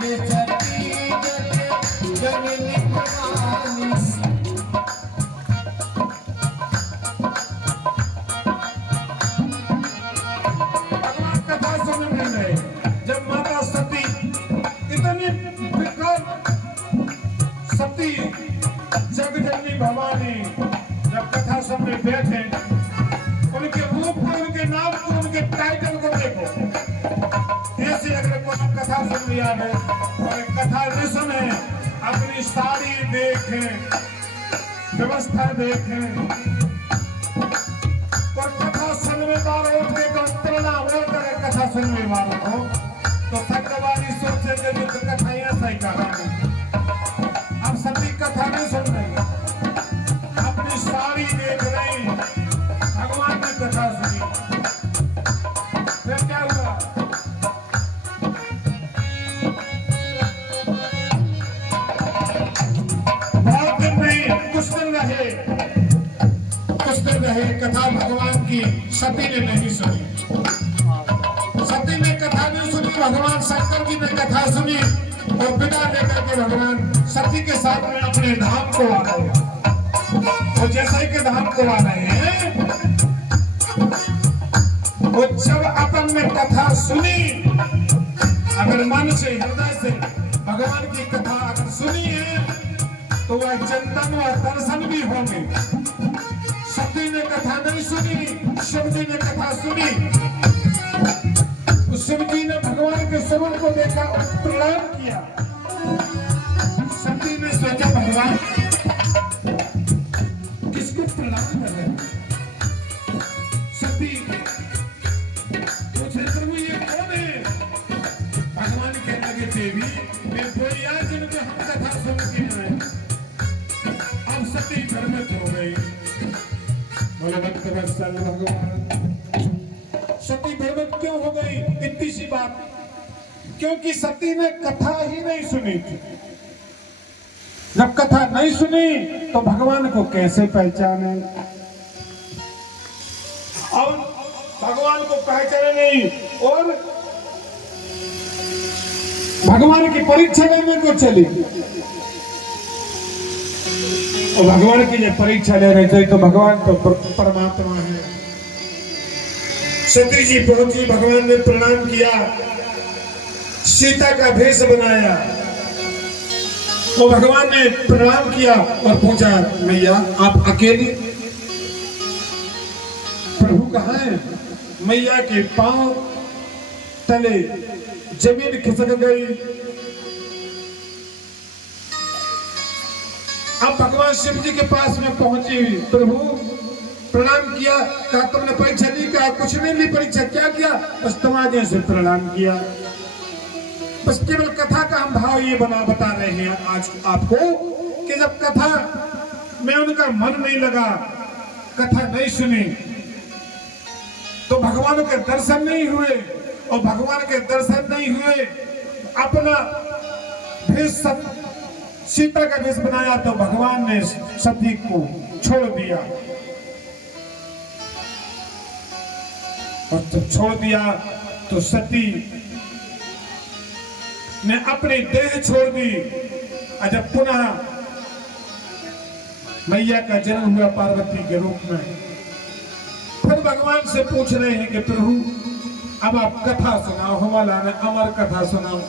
के सती जननी भवानी। भगवान कथा सुनने में जब माता सती इतनी विकट सती जगजननी भवानी जब कथा सुनने बैठे, उनके रूप को, उनके नाम को, उनके टाइटल को देखो। ऐसे अगर कोई कथा सुन लिया है और कथा न सुने, अपनी सारी देखें, व्यवस्था देखें, और कथा सुनने वालों के प्रणाम करे कथा सुनने वालों को, तो सत्यवादी सोचे कि जो कथा ऐसा ही कहानी। अब सभी कथा नहीं सुन रही, अपनी सारी देख रही, भगवान ने कथा सुनी, फिर क्या हुआ? बहुत दिन नहीं, कुछ दिन रहे कथा भगवान की सती ने नहीं सुनी। सती ने कथा नहीं सुनी, भगवान शंकर जी ने कथा सुनी और बिना लेकर के भगवान सती के साथ में अपने धाम को आ गए। तो जैसा ही के धाम को आ रहे हैं, वो जब अपन ने कथा सुनी, अगर मन से, हृदय से भगवान की कथा अगर सुनी है, तो वह चिंतन व दर्शन भी होंगे। सती ने कथा नहीं सुनी, शिव जी ने कथा सुनी। शिव जी ने भगवान के स्वरूप को देखा और प्रणाम किया। सती ने सोचा भगवान किसको प्रणाम कर रहे हैं? सती पूछे प्रभु ये कौन है? भगवान कहने लगे देवी मैं कोई आज जिनके हम कथा सुन के आए। अब सती भ्रमित हो गई। बोले भक्तवत्सल भगवान, सती भ्रमित क्यों हो गई? इतनी सी बात, क्योंकि सती ने कथा ही नहीं सुनी थी। जब कथा नहीं सुनी तो भगवान को कैसे पहचाने? और भगवान को पहचाने नहीं और भगवान की परीक्षा लेने को चली। और भगवान की जो परीक्षा ले रहे थे, तो भगवान तो परमात्मा है। सती जी पहुंची, भगवान ने प्रणाम किया, सीता का भेष बनाया, तो भगवान ने प्रणाम किया और पूछा मैया आप अकेली? प्रभु कहाँ है? मैया के पांव तले जमीन खिसक गई। अब भगवान शिव जी के पास में पहुंची, प्रभु प्रणाम किया, कहा तुमने परीक्षा ली? कहा कुछ नहीं ली परीक्षा। क्या किया? बस तमाजे से प्रणाम किया। बस केवल कथा का हम भाव ये बता रहे हैं आज आपको कि जब कथा में उनका मन नहीं लगा, कथा नहीं सुनी, तो भगवान के दर्शन नहीं हुए। और भगवान के दर्शन नहीं हुए, अपना भेष सीता का भेष बनाया, तो भगवान ने सती को छोड़ दिया। और जब छोड़ दिया तो सती ने अपनी देह छोड़ दी। और जब पुनः मैया का जन्म हुआ पार्वती के रूप में, फिर भगवान से पूछ रहे हैं कि प्रभु अब आप कथा सुनाओ, हमारा अमर कथा सुनाओ।